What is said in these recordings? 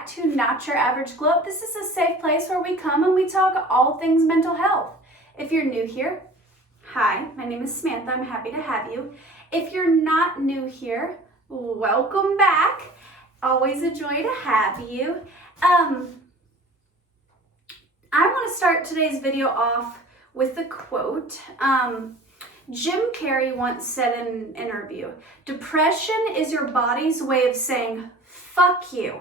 back to Not Your Average Glow Up. This is a safe place where we come and we talk all things mental health. If you're new here, hi, my name is Samantha. I'm happy to have you. If you're not new here, welcome back. Always a joy to have you. I want to start today's video off with a quote. Jim Carrey once said in an interview, "Depression is your body's way of saying, fuck you.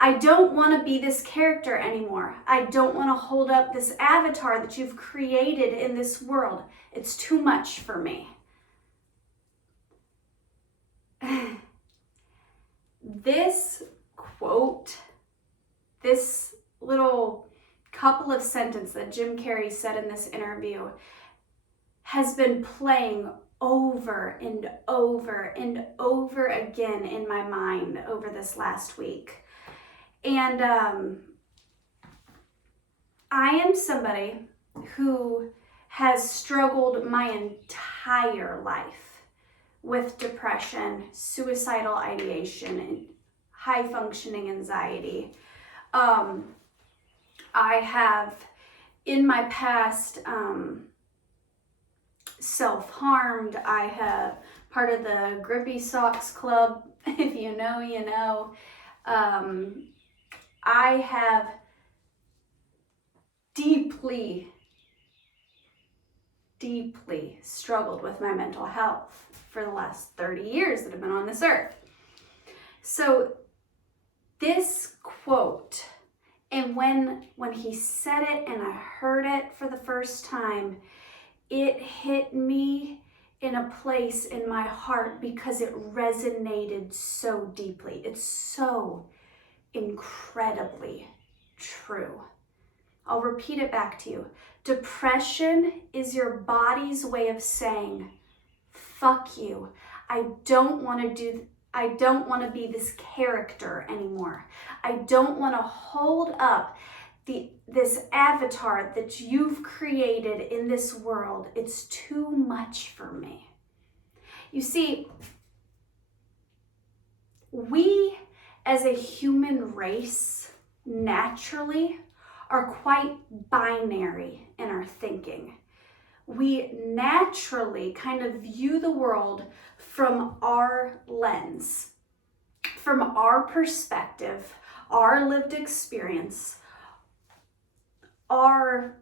I don't want to be this character anymore. I don't want to hold up this avatar that you've created in this world. It's too much for me." This quote, this little couple of sentences that Jim Carrey said in this interview has been playing over and over and over again in my mind over this last week. And I am somebody who has struggled my entire life with depression, suicidal ideation, and high functioning anxiety. I have in my past self-harmed. I have part of the Grippy Socks Club. If you know, you know. I have deeply struggled with my mental health for the last 30 years that I've been on this earth. So this quote, and when he said it and I heard it for the first time, it hit me in a place in my heart because it resonated so deeply. It's so incredibly true. I'll repeat it back to you. Depression is your body's way of saying, fuck you. I don't want to be this character anymore. I don't want to hold up this avatar that you've created in this world. It's too much for me. You see, we as a human race naturally are quite binary in our thinking. We naturally kind of view the world from our lens, from our perspective, our lived experience, our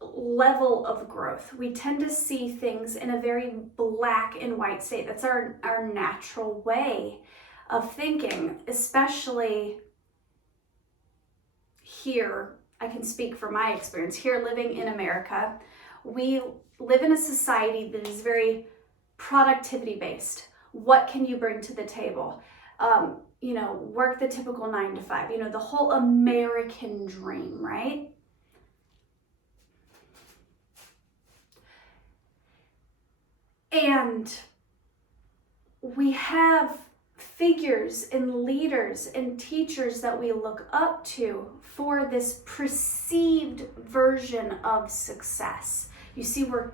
level of growth. We tend to see things in a very black and white state. That's our natural way of thinking, especially here. I can speak from my experience here living in America. We live in a society that is very productivity based. What can you bring to the table? Work the typical 9 to 5, the whole American dream, right? And we have figures and leaders and teachers that we look up to for this perceived version of success. You see, we're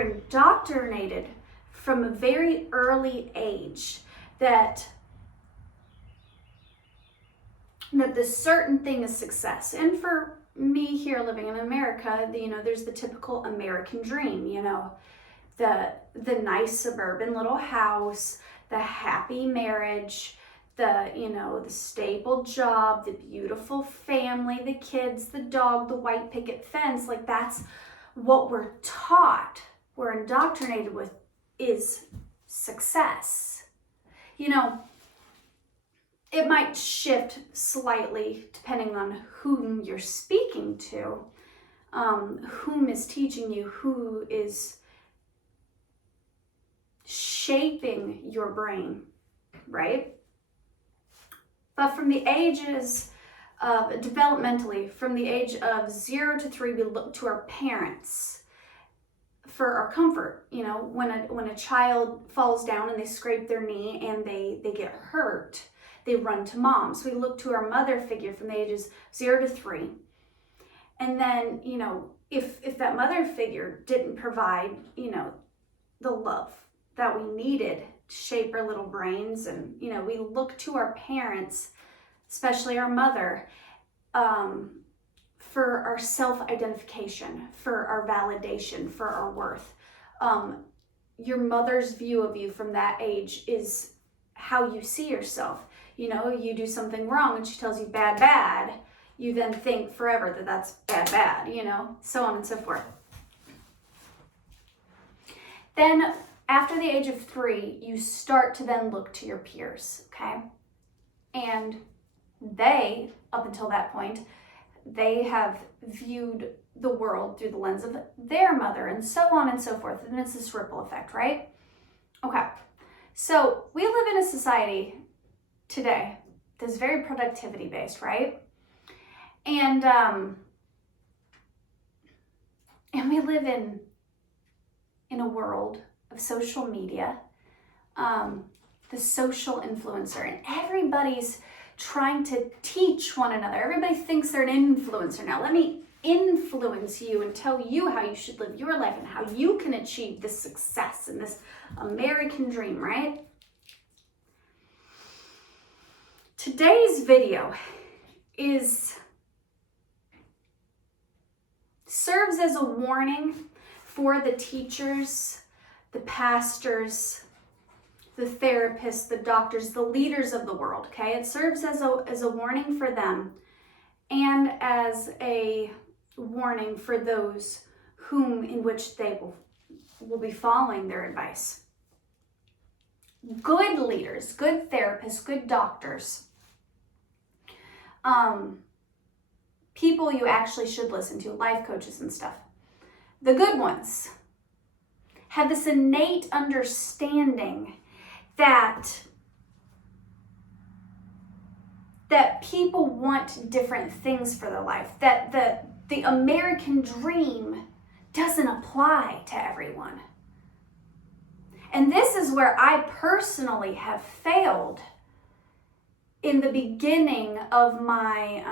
indoctrinated from a very early age that the certain thing is success. And for me here living in America, there's the typical American dream, the nice suburban little house, the happy marriage, the stable job, the beautiful family, the kids, the dog, the white picket fence. Like, that's what we're taught, we're indoctrinated with, is success. It might shift slightly depending on whom you're speaking to, whom is teaching you, who is shaping your brain, right? But from the ages of, developmentally, from the age of 0 to 3, we look to our parents for our comfort. When a child falls down and they scrape their knee and they get hurt, they run to mom. So we look to our mother figure from the ages 0 to 3. And then, if that mother figure didn't provide, the love that we needed shape our little brains. And, we look to our parents, especially our mother, for our self-identification, for our validation, for our worth. Your mother's view of you from that age is how you see yourself. You do something wrong and she tells you bad, bad. You then think forever that that's bad, bad, so on and so forth. Then after the age of 3, you start to then look to your peers, okay? And they, up until that point, they have viewed the world through the lens of their mother, and so on and so forth. And it's this ripple effect, right? Okay. So we live in a society today that's very productivity based, right? And we live in a world of social media, the social influencer, and everybody's trying to teach one another. Everybody thinks they're an influencer now. Let me influence you and tell you how you should live your life and how you can achieve this success and this American dream, right? Today's video serves as a warning for the teachers, the pastors, the therapists, the doctors, the leaders of the world, okay? It serves as a warning for them and as a warning for those in which they will be following their advice. Good leaders, good therapists, good doctors, people you actually should listen to, life coaches and stuff. The good ones have this innate understanding that people want different things for their life, that the American dream doesn't apply to everyone. And this is where I personally have failed in the beginning of my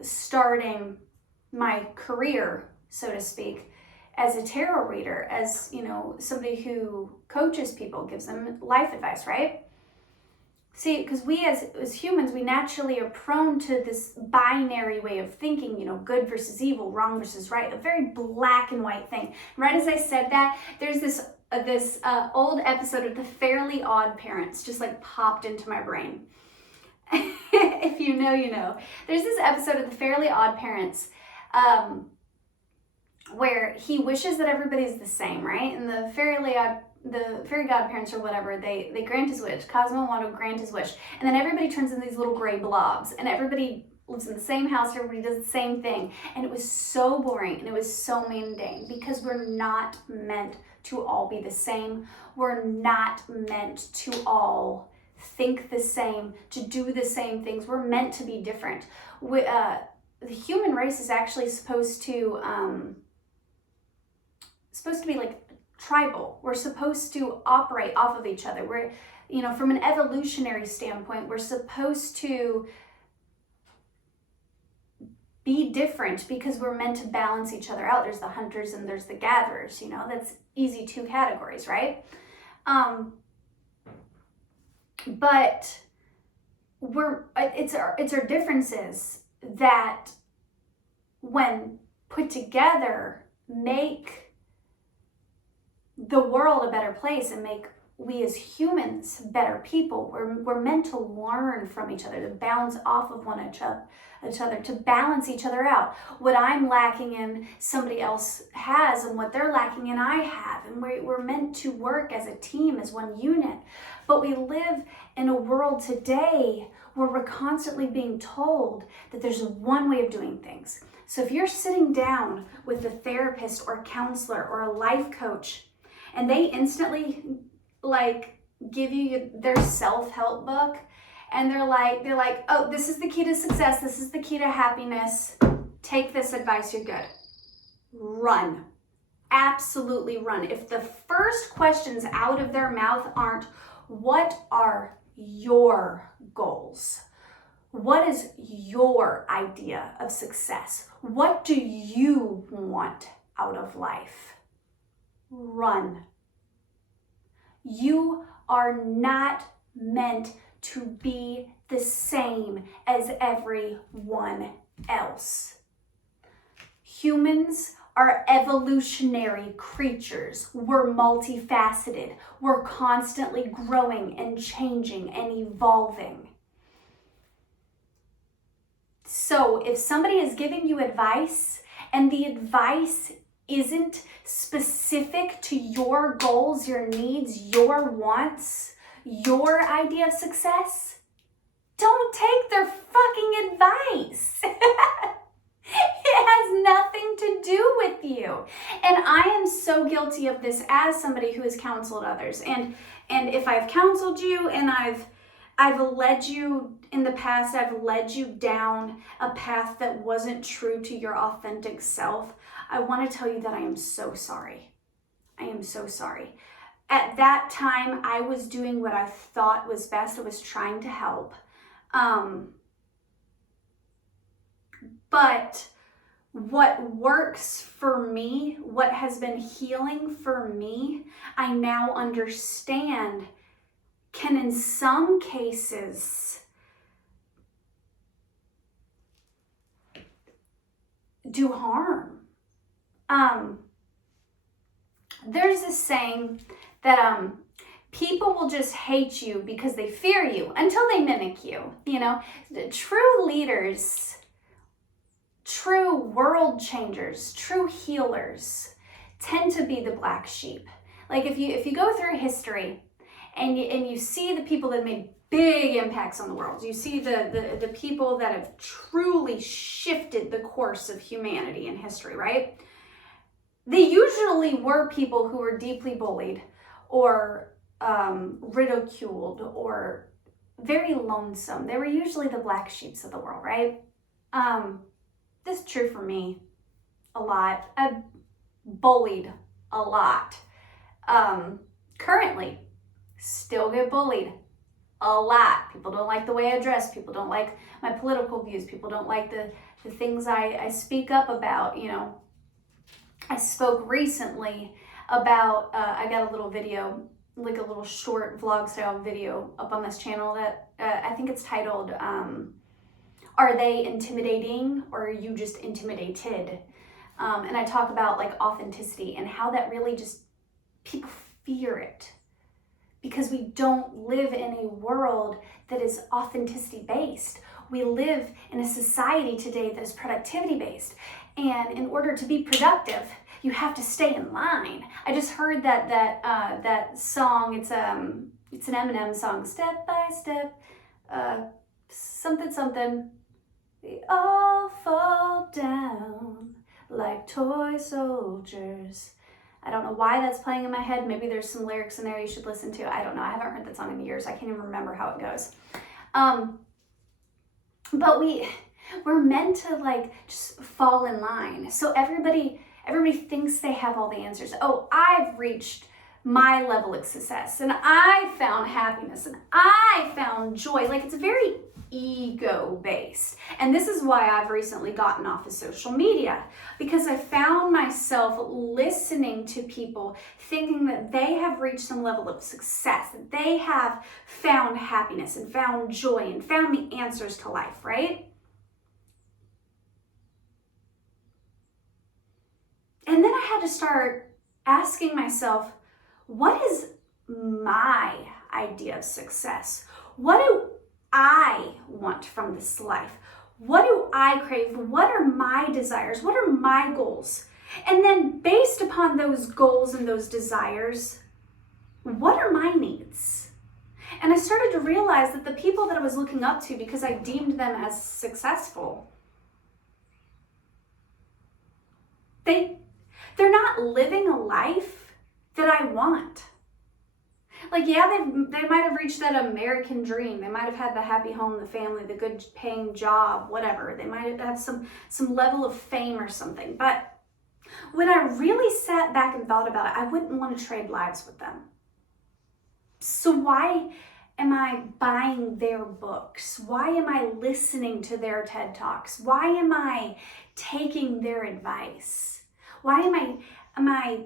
starting my career, so to speak, as a tarot reader, as somebody who coaches people, gives them life advice, right? See, because we as humans, we naturally are prone to this binary way of thinking, good versus evil, wrong versus right, a very black and white thing. Right as I said that, there's this old episode of The Fairly Odd Parents just like popped into my brain. If you know, you know. There's this episode of The Fairly Odd Parents where he wishes that everybody's the same, right? And the fairy godparents or whatever, they grant his wish. Cosmo and Wanda grant his wish. And then everybody turns into these little gray blobs. And everybody lives in the same house. Everybody does the same thing. And it was so boring. And it was so mundane. Because we're not meant to all be the same. We're not meant to all think the same, to do the same things. We're meant to be different. The human race is actually supposed to be like tribal. We're supposed to operate off of each other. We're, from an evolutionary standpoint, we're supposed to be different because we're meant to balance each other out. There's the hunters and there's the gatherers, that's easy 2 categories, right? But it's our differences that, when put together, make the world a better place and make we as humans better people. We're meant to learn from each other, to bounce off of each other, to balance each other out. What I'm lacking in, somebody else has, and what they're lacking in, I have. And we're meant to work as a team, as one unit. But we live in a world today where we're constantly being told that there's one way of doing things. So if you're sitting down with a therapist or a counselor or a life coach, and they instantly give you their self-help book, and they're like, oh, this is the key to success, this is the key to happiness, take this advice, you're good. Run. Absolutely run. If the first questions out of their mouth aren't, what are your goals? What is your idea of success? What do you want out of life? Run. You are not meant to be the same as everyone else. Humans are evolutionary creatures. We're multifaceted. We're constantly growing and changing and evolving. So if somebody is giving you advice and the advice isn't specific to your goals, your needs, your wants, your idea of success, don't take their fucking advice. It has nothing to do with you. And I am so guilty of this as somebody who has counseled others. And if I've counseled you and I've led you in the past, I've led you down a path that wasn't true to your authentic self, I want to tell you that I am so sorry. I am so sorry. At that time, I was doing what I thought was best. I was trying to help. But what works for me, what has been healing for me, I now understand can in some cases do harm. There's this saying that people will just hate you because they fear you until they mimic you. You know, true leaders, true world changers, true healers tend to be the black sheep. Like if you go through history and you see the people that made big impacts on the world, you see the people that have truly shifted the course of humanity in history, right? They usually were people who were deeply bullied or ridiculed or very lonesome. They were usually the black sheeps of the world, right? This is true for me a lot. I've bullied a lot. Currently, still get bullied a lot. People don't like the way I dress. People don't like my political views. People don't like the things I speak up about. You know, I spoke recently about, I got a little video, like a little short vlog style video up on this channel that I think it's titled, Are They Intimidating or Are You Just Intimidated? And I talk about like authenticity and how that really just, people fear it because we don't live in a world that is authenticity based. We live in a society today that is productivity based. And in order to be productive, you have to stay in line. I just heard that song. It's an Eminem song. Step by step, something something. We all fall down like toy soldiers. I don't know why that's playing in my head. Maybe there's some lyrics in there you should listen to. I don't know. I haven't heard that song in years. I can't even remember how it goes. But we're meant to like just fall in line. So everybody thinks they have all the answers. Oh, I've reached my level of success and I found happiness and I found joy. Like it's very ego-based. And this is why I've recently gotten off of social media, because I found myself listening to people thinking that they have reached some level of success, that they have found happiness and found joy and found the answers to life, right? And then I had to start asking myself, what is my idea of success? What do I want from this life? What do I crave? What are my desires? What are my goals? And then based upon those goals and those desires, what are my needs? And I started to realize that the people that I was looking up to because I deemed them as successful, they're not living a life that I want. Like, yeah, they might have reached that American dream. They might have had the happy home, the family, the good paying job, whatever. They might have some level of fame or something. But when I really sat back and thought about it, I wouldn't want to trade lives with them. So why am I buying their books? Why am I listening to their TED Talks? Why am I taking their advice? Why am I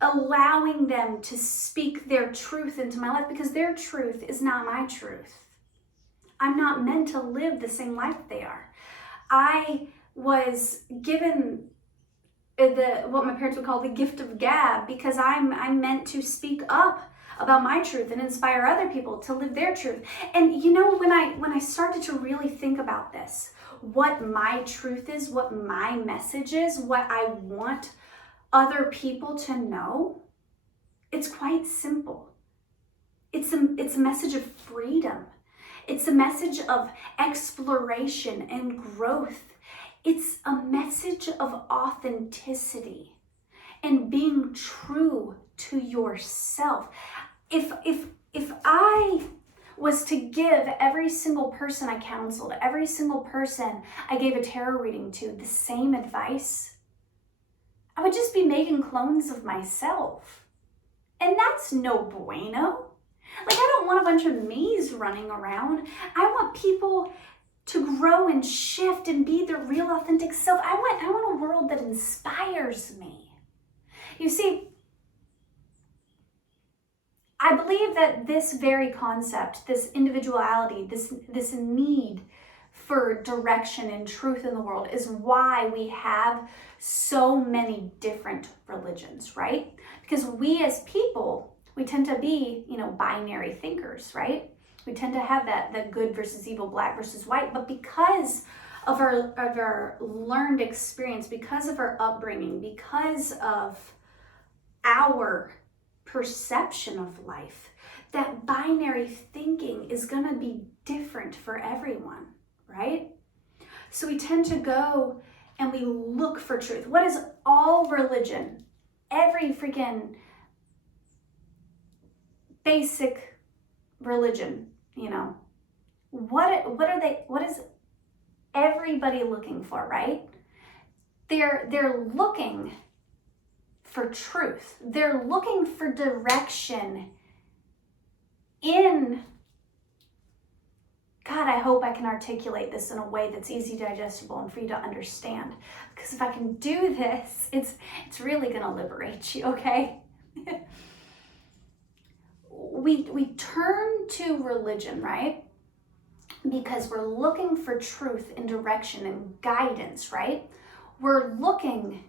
allowing them to speak their truth into my life, because their truth is not my truth. I'm not meant to live the same life they are. I was given what my parents would call the gift of gab, because I'm meant to speak up about my truth and inspire other people to live their truth. And you know, when I started to really think about this, what my truth is, what my message is, what I want other people to know, it's quite simple. It's a message of freedom. It's a message of exploration and growth. It's a message of authenticity and being true to yourself. If I was to give every single person I counseled, every single person I gave a tarot reading to, the same advice, I would just be making clones of myself. And that's no bueno. Like, I don't want a bunch of me's running around. I want people to grow and shift and be their real authentic self. I want a world that inspires me. You see, I believe that this very concept, this individuality, this need for direction and truth in the world is why we have so many different religions, right? Because we as people, we tend to be, binary thinkers, right? We tend to have that good versus evil, black versus white, but because of our learned experience, because of our upbringing, because of our perception of life, that binary thinking is going to be different for everyone, right? So we tend to go and we look for truth. What is all religion? Every freaking basic religion, what is everybody looking for, right? They're looking for truth. They're looking for direction in, God, I hope I can articulate this in a way that's easy, digestible, and for you to understand. Because if I can do this, it's really gonna liberate you, okay? We turn to religion, right? Because we're looking for truth and direction and guidance, right? We're looking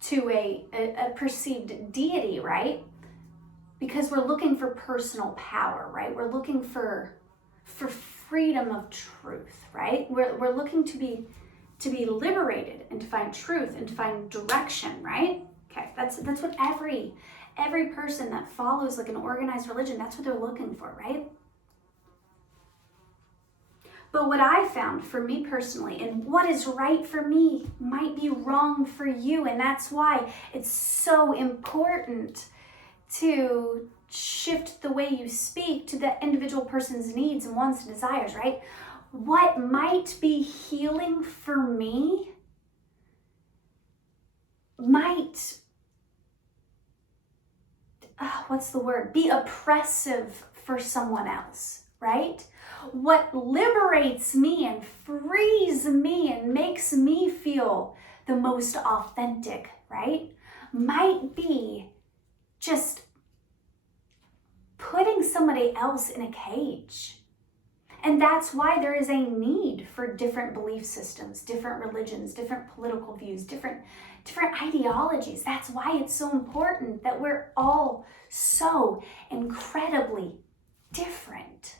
to a perceived deity, right? Because we're looking for personal power, right? We're looking for freedom of truth, right? We're looking to be liberated and to find truth and to find direction, right? Okay, that's what every person that follows like an organized religion, that's what they're looking for, right? But what I found for me personally, and what is right for me might be wrong for you, and that's why it's so important to shift the way you speak to the individual person's needs and wants and desires, right? What might be healing for me might, be oppressive for someone else, right? What liberates me and frees me and makes me feel the most authentic, right, might be just putting somebody else in a cage. And that's why there is a need for different belief systems, different religions, different political views, different ideologies. That's why it's so important that we're all so incredibly different.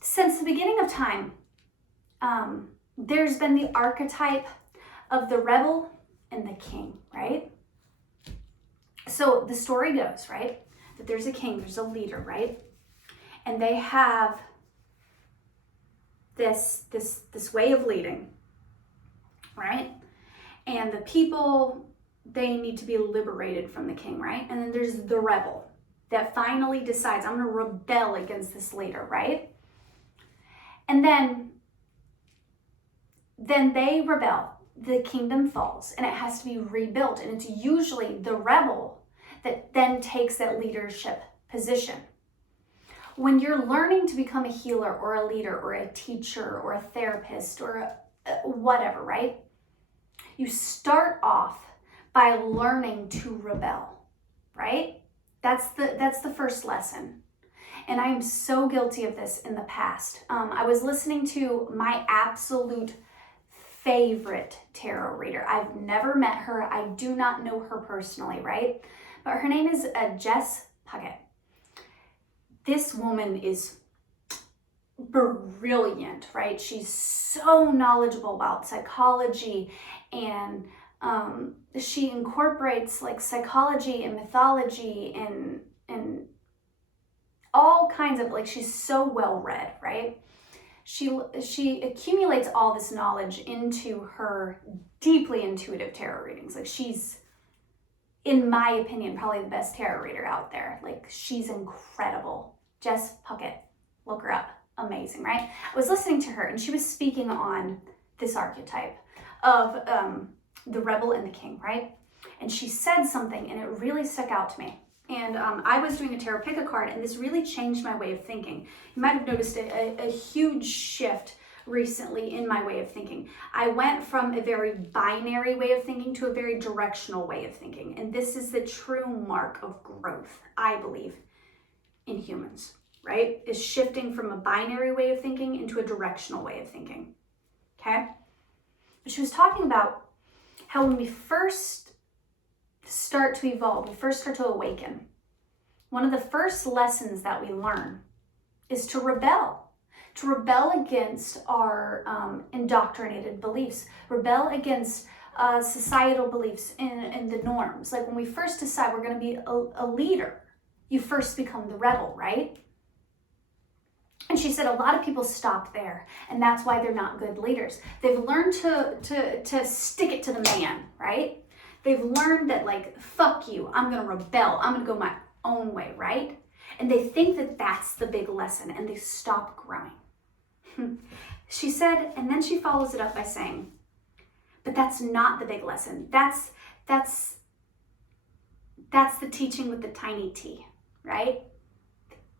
Since the beginning of time, there's been the archetype of the rebel and the king, right? So the story goes, right, that there's a king, there's a leader, right? And they have this way of leading, right? And the people, they need to be liberated from the king, right? And then there's the rebel that finally decides, I'm going to rebel against this leader, right? And then they rebel, the kingdom falls, and it has to be rebuilt. And it's usually the rebel that then takes that leadership position. When you're learning to become a healer or a leader or a teacher or a therapist or whatever, right? You start off by learning to rebel, right? That's the first lesson. And I am so guilty of this in the past. I was listening to my absolute favorite tarot reader. I've never met her. I do not know her personally, right? But her name is Jess Puckett. This woman is brilliant, right? She's so knowledgeable about psychology, and she incorporates like psychology and mythology and all kinds of, like, she's so well read, right? She accumulates all this knowledge into her deeply intuitive tarot readings. Like, she's, in my opinion, probably the best tarot reader out there. Like, she's incredible. Jess Puckett, look her up. Amazing, right? I was listening to her and she was speaking on this archetype of the rebel and the king, right? And she said something and it really stuck out to me. And I was doing a tarot pick a card, and this really changed my way of thinking. You might have noticed a huge shift recently in my way of thinking. I went from a very binary way of thinking to a very directional way of thinking. And this is the true mark of growth, I believe, in humans, right? Is shifting from a binary way of thinking into a directional way of thinking, okay? She was talking about how when we first start to evolve, we first start to awaken, one of the first lessons that we learn is to rebel against our indoctrinated beliefs, rebel against societal beliefs and the norms. Like, when we first decide we're going to be a leader, you first become the rebel, right? And she said a lot of people stop there, and that's why they're not good leaders. They've learned to stick it to the man, right? They've learned that, like, fuck you, I'm gonna rebel, I'm gonna go my own way, right? And they think that that's the big lesson, and they stop growing. She said, and then she follows it up by saying, but that's not the big lesson. That's the teaching with the tiny t, right?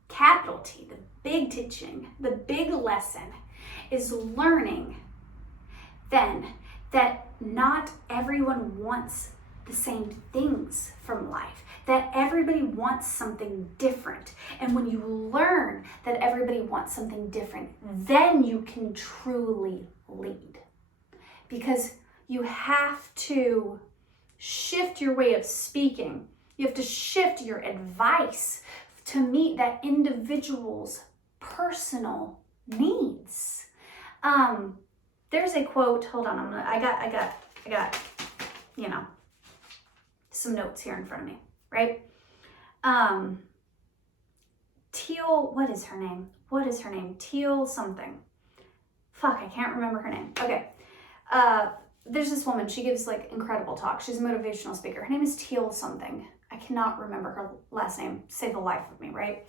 Capital T, the big teaching, the big lesson is learning then that not everyone wants the same things from life, that everybody wants something different. And when you learn that everybody wants something different, then you can truly lead. Because you have to shift your way of speaking. You have to shift your advice to meet that individual's personal needs. There's a quote, hold on, I got, you know, some notes here in front of me, right? Teal, what is her name? Teal something. Fuck, I can't remember her name. Okay. There's this woman, she gives like incredible talks. She's a motivational speaker. Her name is Teal something. I cannot remember her last name. Save the life of me, right?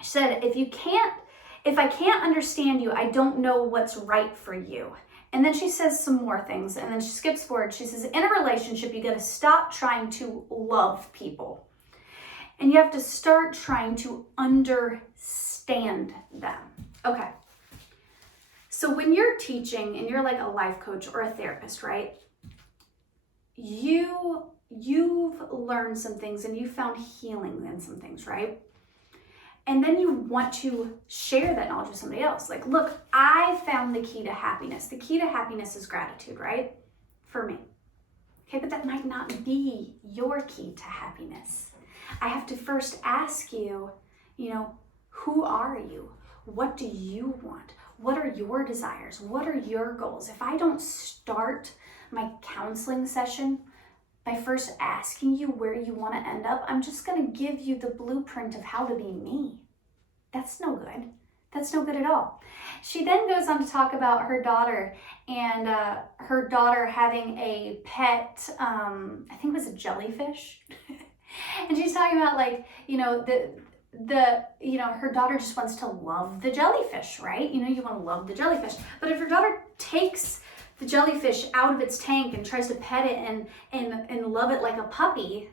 She said, if I can't understand you, I don't know what's right for you. And then she says some more things, and then she skips forward. She says, in a relationship, you got to stop trying to love people. And you have to start trying to understand them. Okay. So when you're teaching and you're like a life coach or a therapist, right? You've learned some things and you found healing in some things, right? And then you want to share that knowledge with somebody else. Like, look, I found the key to happiness. The key to happiness is gratitude, right? For me. Okay, but that might not be your key to happiness. I have to first ask you, who are you? What do you want? What are your desires? What are your goals? If I don't start my counseling session by first asking you where you want to end up, I'm just going to give you the blueprint of how to be me. That's no good. That's no good at all. She then goes on to talk about her daughter and her daughter having a pet, I think it was a jellyfish. And she's talking about her daughter just wants to love the jellyfish, right? You want to love the jellyfish. But if your daughter takes the jellyfish out of its tank and tries to pet it and love it like a puppy,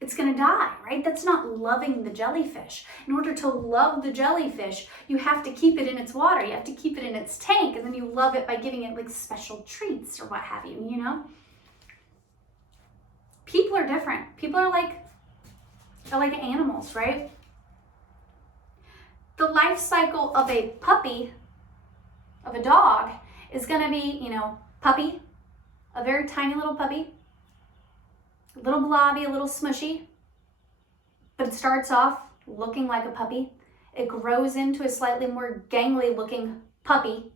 it's going to die, right? That's not loving the jellyfish. In order to love the jellyfish, you have to keep it in its water. You have to keep it in its tank, and then you love it by giving it like special treats or what have you, you know? People are different. People are like animals, right? The life cycle of a puppy, of a dog, is going to be, you know, puppy, a very tiny little puppy, a little blobby, a little smushy, but it starts off looking like a puppy. It grows into a slightly more gangly looking puppy.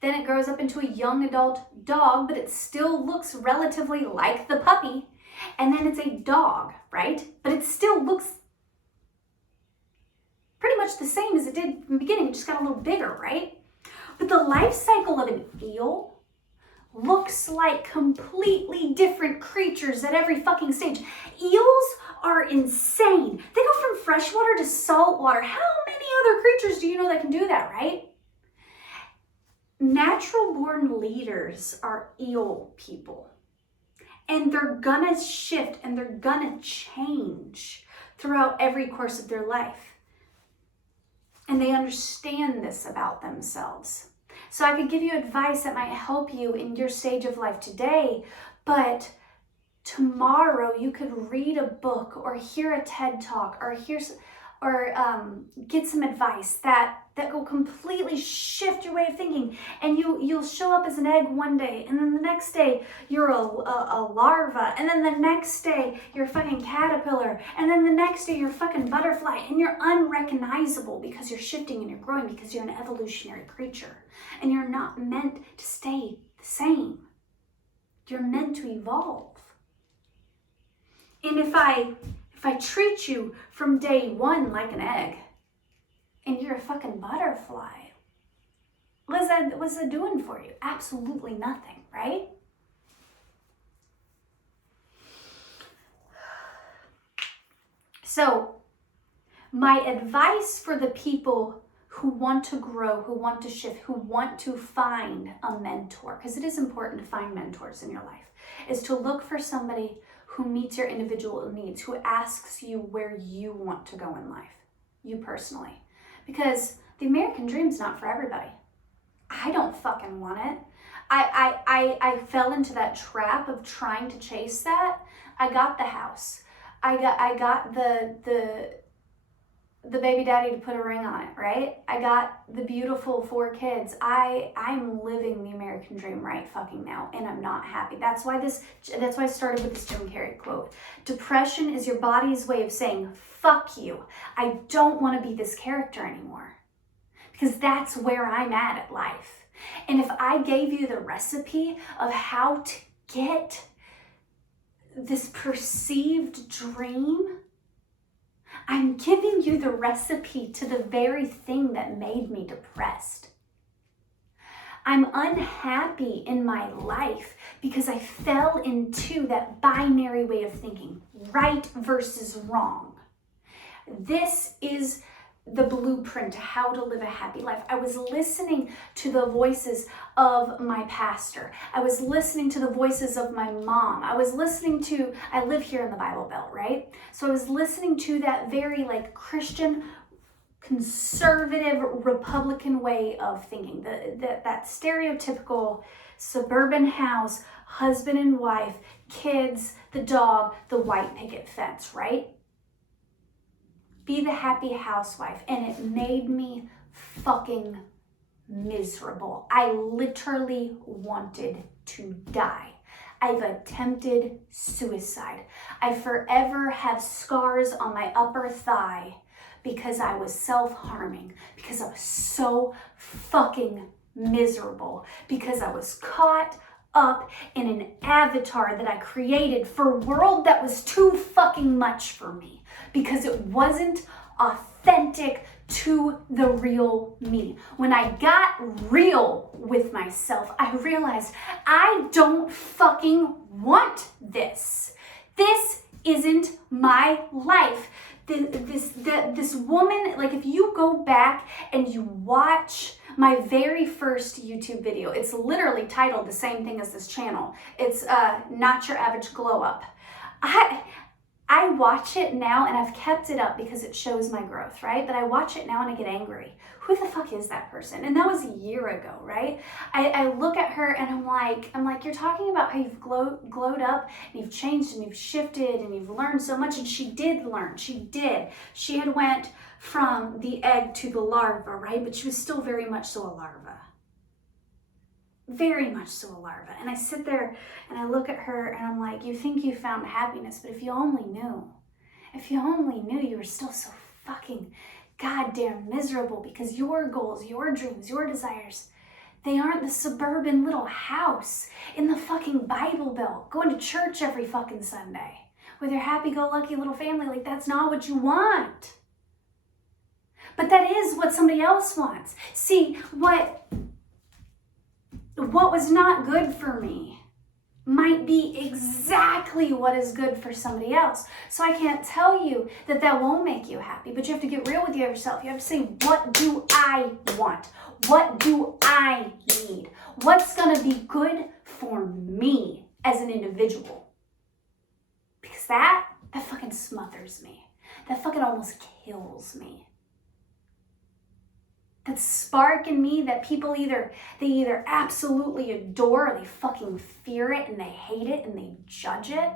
Then it grows up into a young adult dog, but it still looks relatively like the puppy. And then it's a dog, right? But it still looks pretty much the same as it did in the beginning. It just got a little bigger, right? But the life cycle of an eel looks like completely different creatures at every fucking stage. Eels are insane. They go from freshwater to saltwater. How many other creatures do you know that can do that, right? Natural born leaders are eel people. And they're gonna shift and they're gonna change throughout every course of their life. And they understand this about themselves. So I could give you advice that might help you in your stage of life today, but tomorrow you could read a book or hear a TED Talk or get some advice that will completely shift your way of thinking, and you'll show up as an egg one day, and then the next day you're a larva, and then the next day you're a fucking caterpillar, and then the next day you're a fucking butterfly, and you're unrecognizable because you're shifting and you're growing because you're an evolutionary creature, and you're not meant to stay the same. You're meant to evolve. And if I treat you from day one like an egg, and you're a fucking butterfly, what's that doing for you? Absolutely nothing, right? So, my advice for the people who want to grow, who want to shift, who want to find a mentor, because it is important to find mentors in your life, is to look for somebody who meets your individual needs, who asks you where you want to go in life, you personally. Because the American dream's not for everybody. I don't fucking want it. I fell into that trap of trying to chase that. I got the house. I got the baby daddy to put a ring on it, right? I got the beautiful 4 kids. I'm living the American dream right fucking now, and I'm not happy. That's why I started with this Jim Carrey quote. Depression is your body's way of saying, fuck you. I don't want to be this character anymore. Because that's where I'm at life. And if I gave you the recipe of how to get this perceived dream, I'm giving you the recipe to the very thing that made me depressed. I'm unhappy in my life because I fell into that binary way of thinking, right versus wrong. This is the blueprint to how to live a happy life. I was listening to the voices of my pastor. I was listening to the voices of my mom. I live here in the Bible Belt, right? So I was listening to that very like Christian, conservative, Republican way of thinking. That stereotypical suburban house, husband and wife, kids, the dog, the white picket fence, right? Be the happy housewife. And it made me fucking miserable. I literally wanted to die. I've attempted suicide. I forever have scars on my upper thigh because I was self-harming, because I was so fucking miserable, because I was caught up in an avatar that I created for a world that was too fucking much for me, because it wasn't authentic to the real me. When I got real with myself, I realized I don't fucking want this. This isn't my life. This woman, like if you go back and you watch my very first YouTube video, it's literally titled the same thing as this channel. It's Not Your Average Glow Up. I I watch it now, and I've kept it up because it shows my growth, right? But I watch it now and I get angry. Who the fuck is that person? And that was a year ago, right? I look at her and I'm like, you're talking about how you've glowed up and you've changed and you've shifted and you've learned so much. And she did learn. She did. She had went from the egg to the larva, right? But she was still very much so a larva. Very much so a larva. And I sit there and I look at her and I'm like, you think you found happiness, but if you only knew you were still so fucking goddamn miserable, because your goals, your dreams, your desires, they aren't the suburban little house in the fucking Bible Belt going to church every fucking Sunday with your happy-go-lucky little family. Like, that's not what you want. But that is what somebody else wants. See, what was not good for me might be exactly what is good for somebody else. So I can't tell you that that won't make you happy, but you have to get real with yourself. You have to say, what do I want? What do I need? What's going to be good for me as an individual? Because that fucking smothers me. That fucking almost kills me. That spark in me that people either absolutely adore or they fucking fear it and they hate it and they judge it.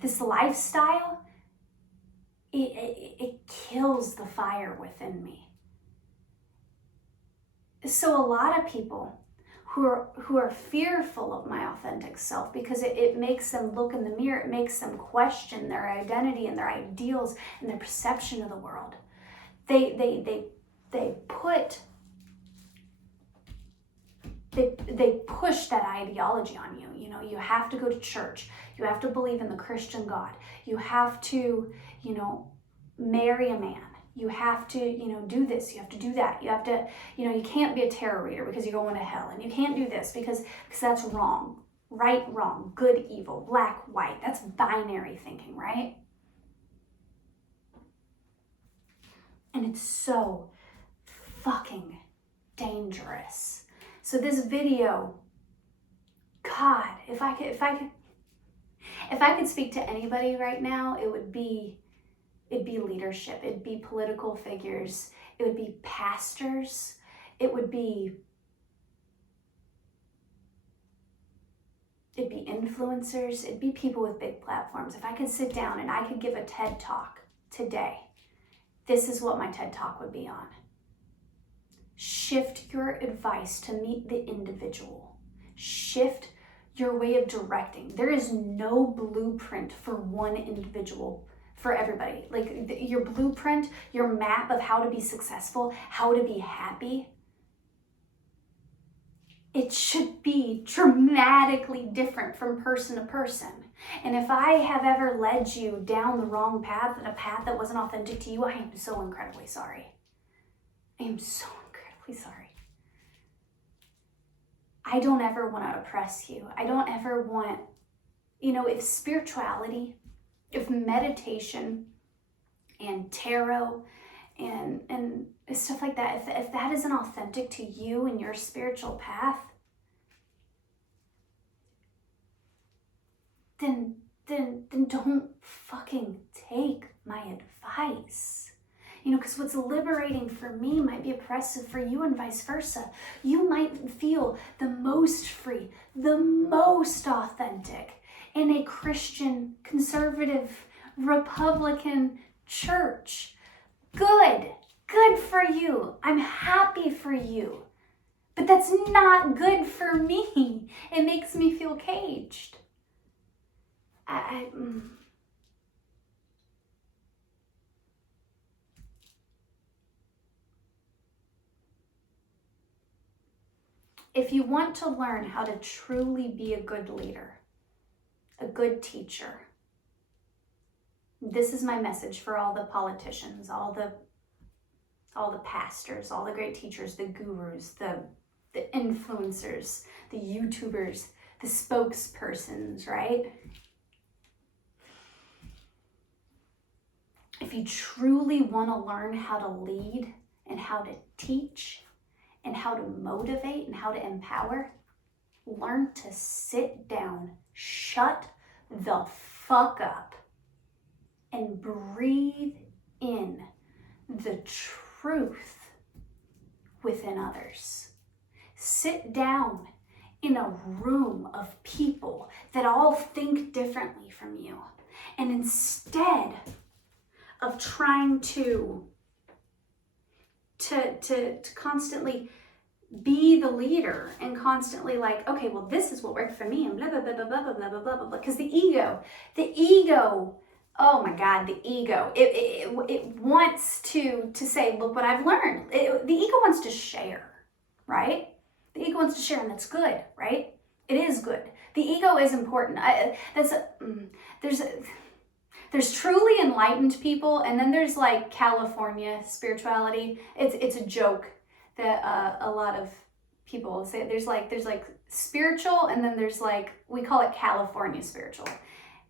This lifestyle, it kills the fire within me. So a lot of people who are fearful of my authentic self, because it makes them look in the mirror, it makes them question their identity and their ideals and their perception of the world. They push that ideology on you. You know, you have to go to church. You have to believe in the Christian God. You have to, marry a man. You have to, do this. You have to do that. You have to, you can't be a tarot reader because you're going to hell. And you can't do this because that's wrong. Right, wrong, good, evil, black, white. That's binary thinking, right? And it's so fucking dangerous. So this video, God, if I could speak to anybody right now, it'd be leadership. It'd be political figures. It would be pastors. It'd be influencers. It'd be people with big platforms. If I could sit down and I could give a TED Talk today, this is what my TED Talk would be on. Shift your advice to meet the individual. Shift your way of directing. There is no blueprint for one individual, for everybody. Like your blueprint, your map of how to be successful, how to be happy, it should be dramatically different from person to person. And if I have ever led you down the wrong path and a path that wasn't authentic to you, I am so incredibly sorry. I am so incredibly sorry. I don't ever want to oppress you. I don't ever want, if spirituality, if meditation and tarot and stuff like that, if that isn't authentic to you and your spiritual path, then don't fucking take my advice. Because what's liberating for me might be oppressive for you and vice versa. You might feel the most free, the most authentic in a Christian, conservative, Republican church. Good for you. I'm happy for you. But that's not good for me. It makes me feel caged. If you want to learn how to truly be a good leader, a good teacher, this is my message for all the politicians, all the pastors, all the great teachers, the gurus, the influencers, the YouTubers, the spokespersons, right? If you truly want to learn how to lead and how to teach and how to motivate and how to empower, learn to sit down, shut the fuck up and breathe in the truth within others. Sit down in a room of people that all think differently from you. And instead of trying to constantly be the leader and constantly like, okay, well, this is what worked for me and blah, blah, blah, blah, blah, blah, blah, blah, blah, blah. Because the ego, oh my God, the ego, it wants to say, look what I've learned. The ego wants to share, right? The ego wants to share, and that's good, right? It is good. The ego is important. There's truly enlightened people, and then there's like California spirituality. It's a joke that a lot of people say. There's like spiritual, and then there's like, we call it California spiritual.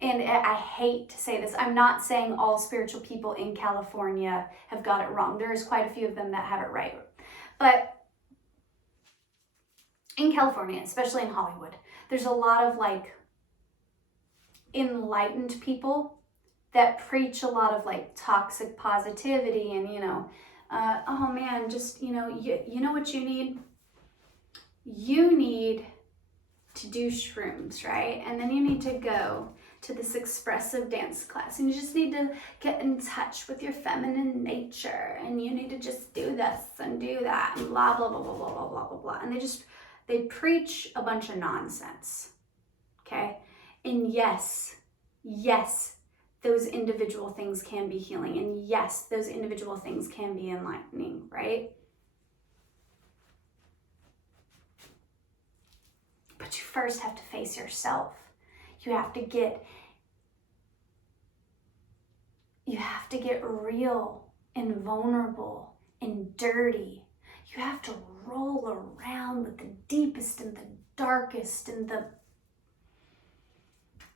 And I hate to say this. I'm not saying all spiritual people in California have got it wrong. There's quite a few of them that have it right. But in California, especially in Hollywood, there's a lot of like enlightened people that preach a lot of like toxic positivity and, oh man, just, you know what you need? You need to do shrooms, right? And then you need to go to this expressive dance class, and you just need to get in touch with your feminine nature, and you need to just do this and do that and blah, blah, blah, blah, blah, blah, blah, blah, blah. And they preach a bunch of nonsense, okay? And yes, those individual things can be healing. And yes, those individual things can be enlightening, right? But you first have to face yourself. You have to get real and vulnerable and dirty. You have to roll around with the deepest and the darkest and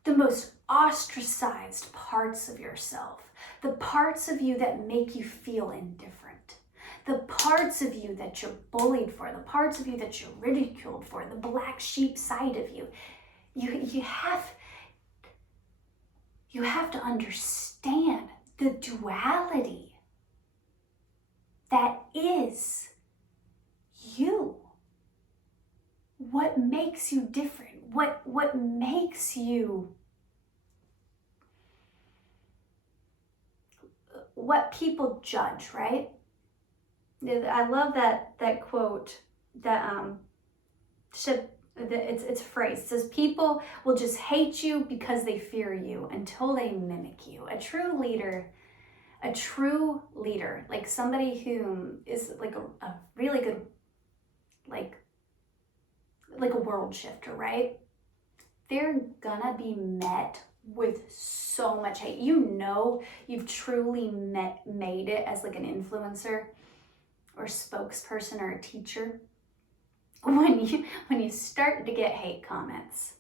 the most ostracized parts of yourself, the parts of you that make you feel indifferent, the parts of you that you're bullied for, the parts of you that you're ridiculed for, the black sheep side of you. You have to understand the duality that is you. What makes you different? What makes you, what people judge, right? I love that quote that it's a phrase. It says, people will just hate you because they fear you until they mimic you. A true leader, like somebody who is like a really good, like a world shifter, right? They're gonna be met with so much hate. You've truly made it as like an influencer or spokesperson or a teacher when you start to get hate comments,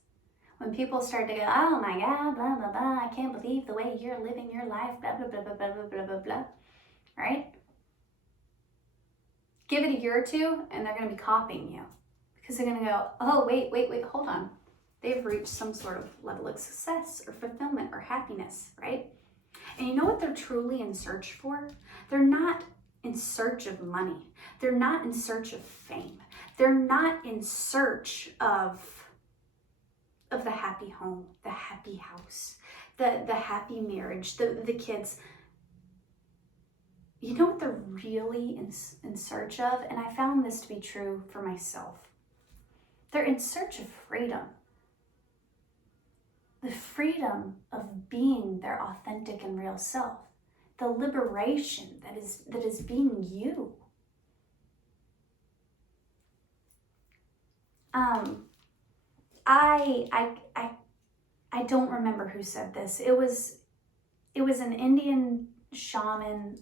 when people start to go, oh my God, blah blah blah, I can't believe the way you're living your life, blah blah blah blah blah blah blah blah, right? Give it a year or two and they're going to be copying you, because they're going to go, oh wait, hold on, they've reached some sort of level of success or fulfillment or happiness, right? And you know what they're truly in search for? They're not in search of money. They're not in search of fame. They're not in search of the happy home, the happy house, the happy marriage, the kids. You know what they're really in search of? And I found this to be true for myself. They're in search of freedom. The freedom of being their authentic and real self. The liberation that is being you. I don't remember who said this. It was an Indian shaman.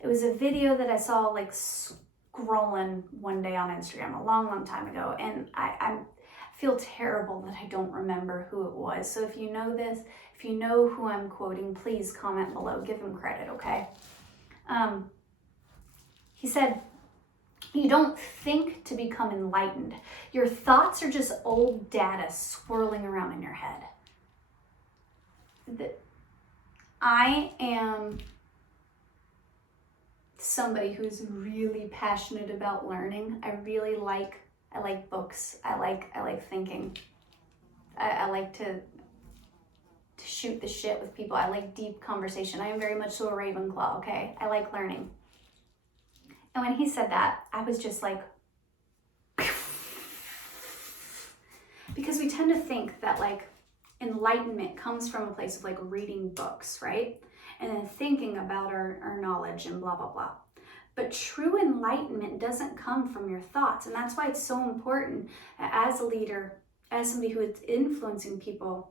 It was a video that I saw like scrolling one day on Instagram a long time ago, and I feel terrible that I don't remember who it was. So if you know this, if you know who I'm quoting, please comment below. Give him credit, okay? He said, You don't think to become enlightened. Your thoughts are just old data swirling around in your head. I am somebody who's really passionate about learning. I like books. I like thinking. I like to shoot the shit with people. I like deep conversation. I am very much so a Ravenclaw, okay? I like learning. And when he said that, I was just like, because we tend to think that like enlightenment comes from a place of like reading books, right? And then thinking about our knowledge and blah, blah, blah. But true enlightenment doesn't come from your thoughts. And that's why it's so important as a leader, as somebody who is influencing people,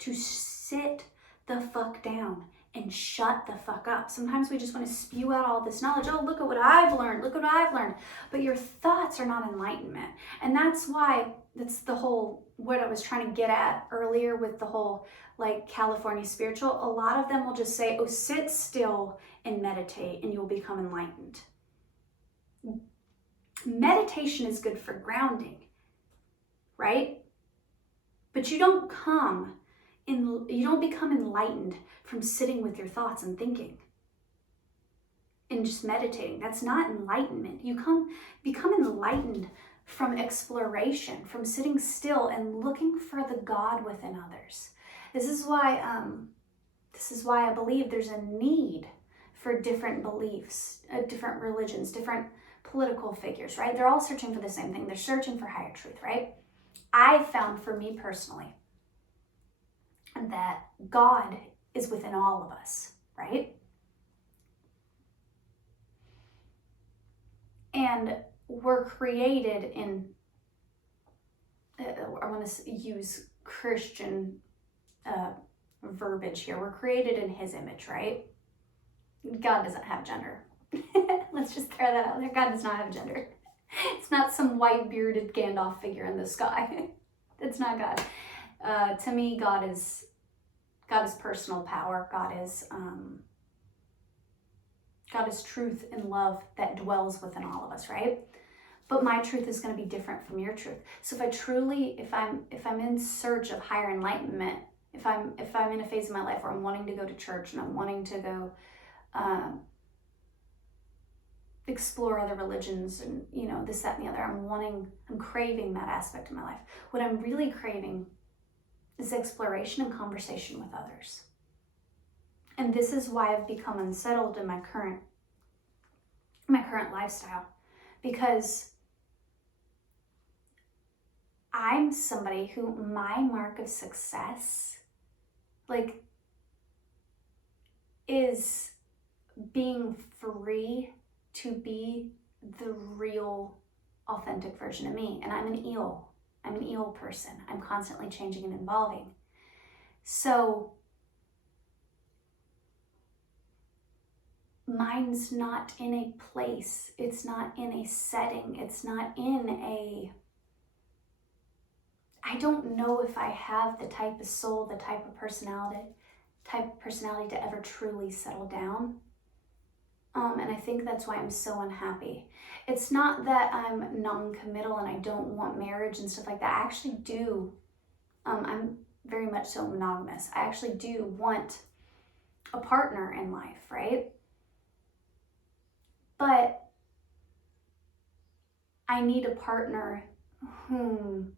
to sit the fuck down and shut the fuck up. Sometimes we just want to spew out all this knowledge. Oh, look at what I've learned. Look at what I've learned. But your thoughts are not enlightenment. And that's why, that's the whole, what I was trying to get at earlier with the whole like California spiritual. A lot of them will just say, oh, sit still and meditate and you'll become enlightened. Meditation is good for grounding, right? But you don't become enlightened from sitting with your thoughts and thinking and just meditating. That's not enlightenment. You become enlightened from exploration, from sitting still and looking for the God within others. This is why I believe there's a need for different beliefs, different religions, different political figures, right? They're all searching for the same thing. They're searching for higher truth, right? I found for me personally that God is within all of us, right? And we're created in, I want to use Christian verbiage here. We're created in his image, right? God doesn't have gender. Let's just throw that out there. God does not have gender. It's not some white bearded Gandalf figure in the sky. It's not God. To me, God is personal power. God is truth and love that dwells within all of us, right? But my truth is going to be different from your truth. So if I'm in search of higher enlightenment, if I'm in a phase of my life where I'm wanting to go to church and I'm wanting to go explore other religions and this, that, and the other, I'm craving that aspect of my life. What I'm really craving is exploration and conversation with others. And this is why I've become unsettled in my current lifestyle, because I'm somebody who, my mark of success is being free to be the real authentic version of me. And I'm an eel person. I'm constantly changing and evolving. So mine's not in a place, it's not in a setting, it's not in a, I don't know if I have the type of soul, the type of personality to ever truly settle down. And I think that's why I'm so unhappy. It's not that I'm non-committal and I don't want marriage and stuff like that. I actually do. I'm very much so monogamous. I actually do want a partner in life, right? But I need a partner whom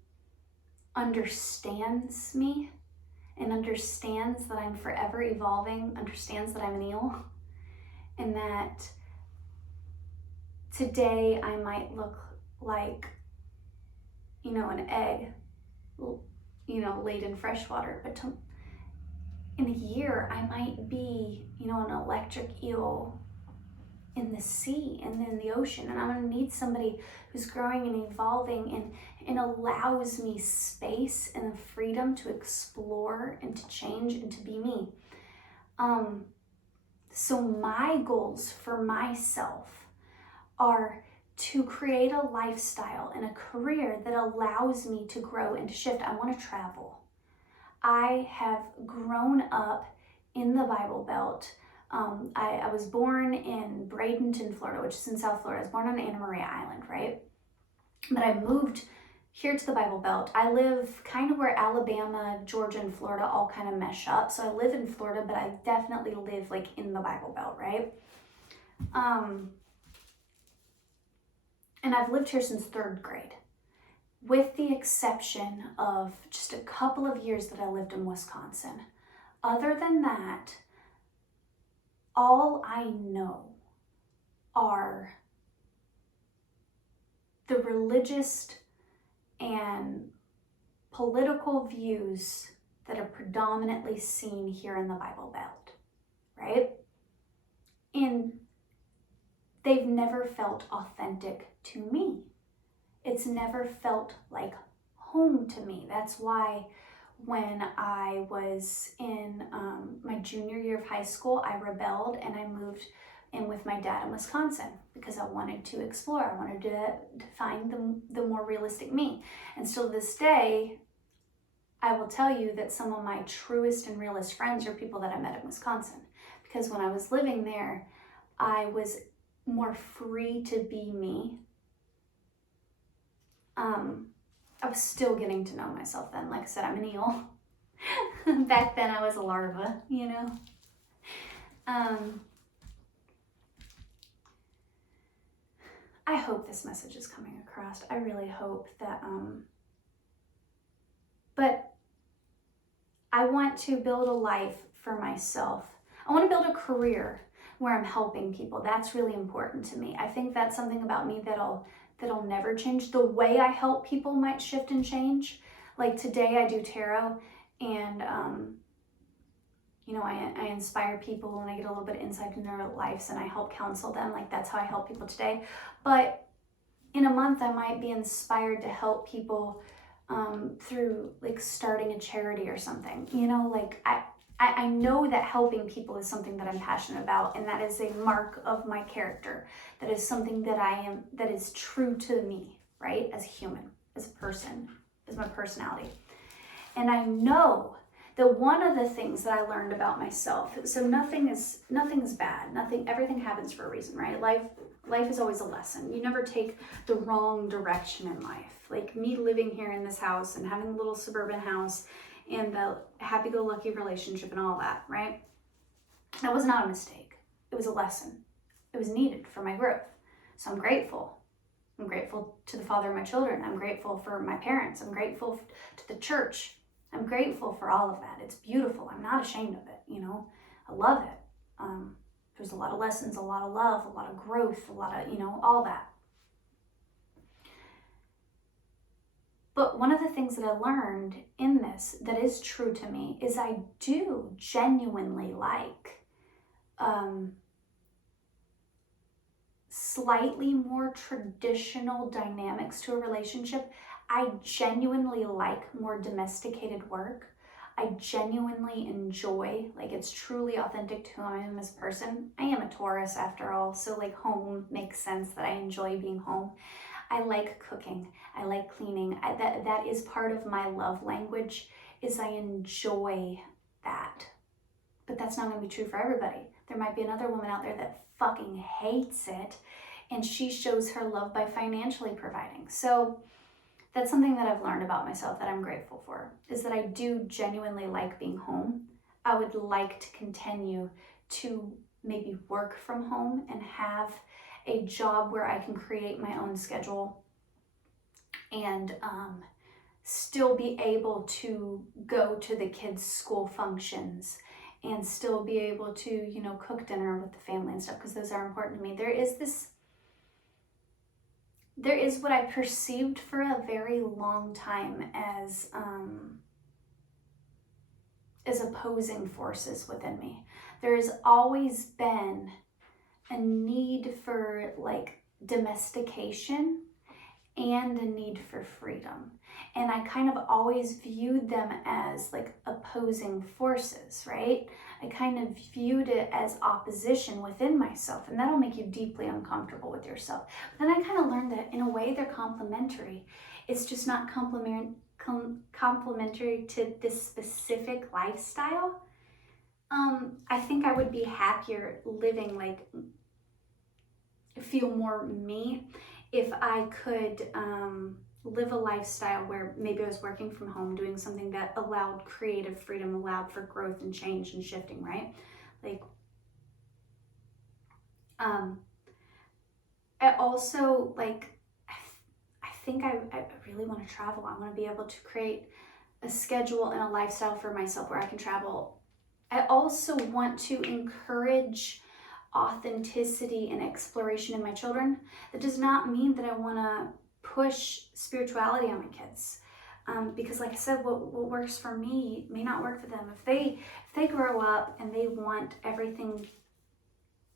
understands me and understands that I'm forever evolving, understands that I'm an eel, and that today I might look like, an egg, laid in fresh water, but in a year I might be, an electric eel in the sea and in the ocean, and I'm gonna need somebody who's growing and evolving and allows me space and the freedom to explore and to change and to be me. So my goals for myself are to create a lifestyle and a career that allows me to grow and to shift. I want to travel. I have grown up in the Bible Belt. I was born in Bradenton, Florida, which is in South Florida. I was born on Anna Maria Island, right? But I moved here to the Bible Belt. I live kind of where Alabama, Georgia, and Florida all kind of mesh up. So I live in Florida, but I definitely live like in the Bible Belt, right? And I've lived here since 3rd grade, with the exception of just a couple of years that I lived in Wisconsin. Other than that, all I know are the religious and political views that are predominantly seen here in the Bible Belt, right? And they've never felt authentic to me. It's never felt like home to me. That's why when I was in my junior year of high school, I rebelled and I moved in with my dad in Wisconsin because I wanted to explore. I wanted to find the more realistic me. And still to this day, I will tell you that some of my truest and realest friends are people that I met in Wisconsin. Because when I was living there, I was more free to be me. I was still getting to know myself then. Like I said, I'm an eel. Back then I was a larva, you know. I hope this message is coming across. I really hope that, but I want to build a life for myself. I want to build a career where I'm helping people. That's really important to me. I think that's something about me that'll never change. The way I help people might shift and change. Like today I do tarot and you know, I inspire people and I get a little bit of insight into their lives and I help counsel them. Like that's how I help people today. But in a month I might be inspired to help people through like starting a charity or something. You know, like I know that helping people is something that I'm passionate about, and that is a mark of my character. That is something that I am, that is true to me, right? As a human, as a person, as my personality. And I know that one of the things that I learned about myself, so nothing is bad. Everything happens for a reason, right? Life is always a lesson. You never take the wrong direction in life. Like me living here in this house and having a little suburban house and the happy-go-lucky relationship and all that, right? That was not a mistake. It was a lesson. It was needed for my growth. So I'm grateful. I'm grateful to the father of my children. I'm grateful for my parents. I'm grateful to the church. I'm grateful for all of that. It's beautiful. I'm not ashamed of it, you know. I love it. There's a lot of lessons, a lot of love, a lot of growth, a lot of, you know, all that. But one of the things that I learned in this that is true to me is I do genuinely like slightly more traditional dynamics to a relationship. I genuinely like more domesticated work. I genuinely enjoy, like it's truly authentic to who I am as a person. I am a Taurus after all, so like home makes sense that I enjoy being home. I like cooking. I like cleaning. That is part of my love language, is I enjoy that. But that's not going to be true for everybody. There might be another woman out there that fucking hates it, and she shows her love by financially providing. So that's something that I've learned about myself that I'm grateful for, is that I do genuinely like being home. I would like to continue to maybe work from home and have a job where I can create my own schedule and still be able to go to the kids' school functions and still be able to, you know, cook dinner with the family and stuff, because those are important to me. There is what I perceived for a very long time as opposing forces within me. There has always been a need for like domestication and a need for freedom. And I kind of always viewed them as like opposing forces, right? I kind of viewed it as opposition within myself, and that'll make you deeply uncomfortable with yourself. But then I kind of learned that in a way they're complementary. It's just not complementary to this specific lifestyle. I think I would be happier living, like, feel more me if I could live a lifestyle where maybe I was working from home, doing something that allowed creative freedom, allowed for growth and change and shifting, right? Like, I also, like, I think I really want to travel. I want to be able to create a schedule and a lifestyle for myself where I can travel. I also want to encourage authenticity and exploration in my children. That does not mean that I want to push spirituality on my kids. Because like I said, what works for me may not work for them. If they grow up and they want everything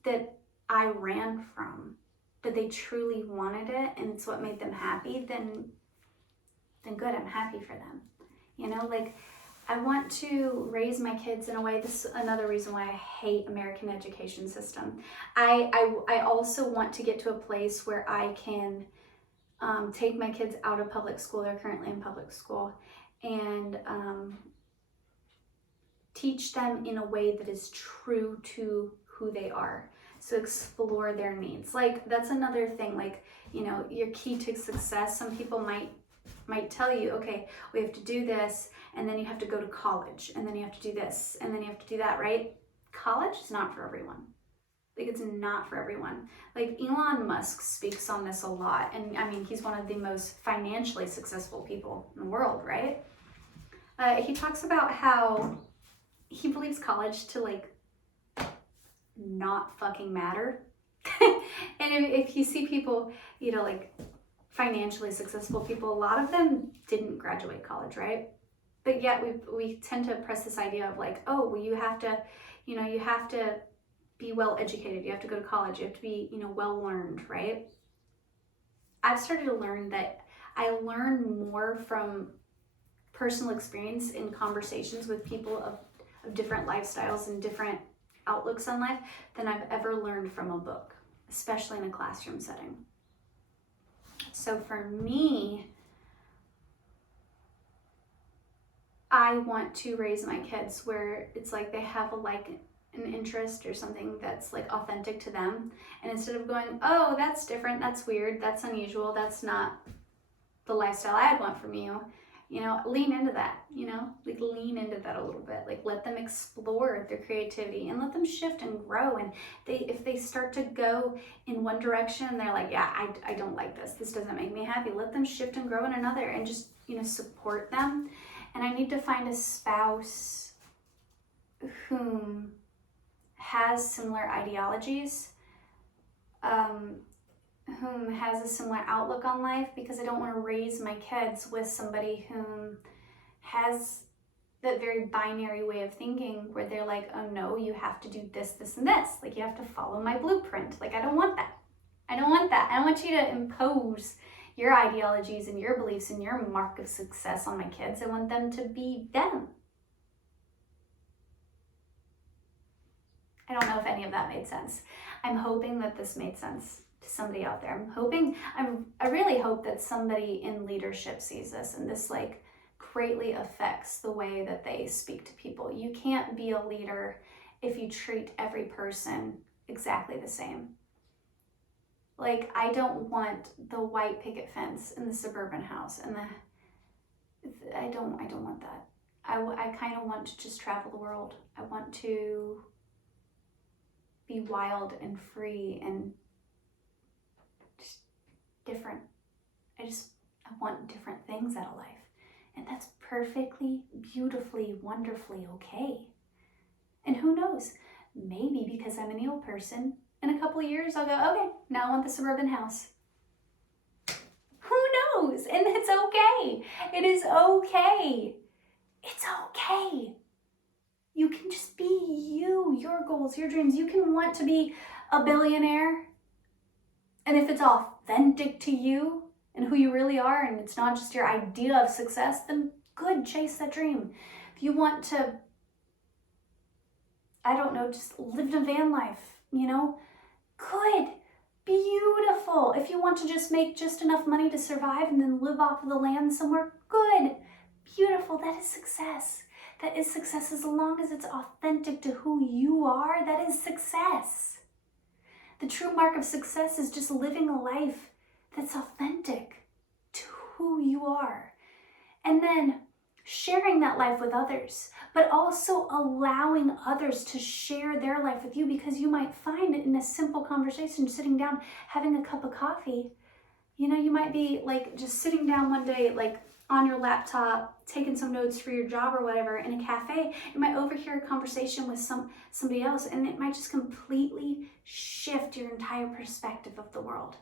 that I ran from, but they truly wanted it and it's what made them happy, then good, I'm happy for them. You know, like, I want to raise my kids in a way. This is another reason why I hate American education system. I also want to get to a place where I can take my kids out of public school. They're currently in public school, and teach them in a way that is true to who they are. So explore their needs. Like, that's another thing. Like, you know, your key to success. Some people might tell you, okay, we have to do this, and then you have to go to college, and then you have to do this, and then you have to do that, right? College is not for everyone. Like, it's not for everyone. Like, Elon Musk speaks on this a lot, and I mean, he's one of the most financially successful people in the world, right? He talks about how he believes college to, like, not fucking matter. And if you see people, you know, like, financially successful people, a lot of them didn't graduate college, right? But yet we tend to press this idea of, like, oh, well, you have to be well educated, you have to go to college, you have to be, you know, well learned, right? I've started to learn that I learn more from personal experience in conversations with people of different lifestyles and different outlooks on life than I've ever learned from a book, especially in a classroom setting. So for me, I want to raise my kids where it's like they have an interest or something that's, like, authentic to them. And instead of going, oh, that's different, that's weird, that's unusual, that's not the lifestyle I'd want from you, you know, lean into that, you know, like, lean into that a little bit. Like, let them explore their creativity and let them shift and grow. And if they start to go in one direction and they're like, yeah, I don't like this doesn't make me happy, let them shift and grow in another, and just, you know, support them. And I need to find a spouse whom has similar ideologies, whom has a similar outlook on life, because I don't want to raise my kids with somebody whom has that very binary way of thinking where they're like, oh no, you have to do this, this, and this. Like, you have to follow my blueprint. Like, I don't want that. I don't want that. I don't want you to impose your ideologies and your beliefs and your mark of success on my kids. I want them to be them. I don't know if any of that made sense. I'm hoping that this made sense to somebody out there. I really hope that somebody in leadership sees this, and this, like, greatly affects the way that they speak to people. You can't be a leader if you treat every person exactly the same. Like, I don't want the white picket fence in the suburban house, and I don't want that. I kind of want to just travel the world. I want to be wild and free and just different. I want different things out of life. And that's perfectly, beautifully, wonderfully okay. And who knows? Maybe because I'm an eel person, in a couple of years I'll go, okay, now I want the suburban house. Who knows? And it's okay. It is okay. It's okay. You can just be you, your goals, your dreams. You can want to be a billionaire. And if it's authentic to you and who you really are, and it's not just your idea of success, then good, chase that dream. If you want to, I don't know, just live a van life, you know, good, beautiful. If you want to just make just enough money to survive and then live off of the land somewhere, good, beautiful, that is success. That is success as long as it's authentic to who you are. That is success. The true mark of success is just living a life that's authentic to who you are. And then sharing that life with others, but also allowing others to share their life with you, because you might find it in a simple conversation, sitting down, having a cup of coffee. You know, you might be like just sitting down one day, like on your laptop, taking some notes for your job or whatever in a cafe. You might overhear a conversation with somebody else, and it might just completely shift your entire perspective of the world.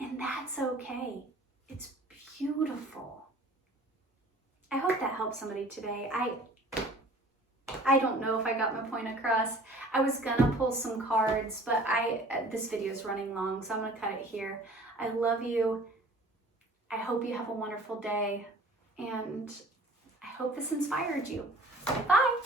And that's okay. It's beautiful. I hope that helped somebody today. I don't know if I got my point across. I was gonna pull some cards, but this video is running long, so I'm gonna cut it here. I love you. I hope you have a wonderful day, and I hope this inspired you. Bye.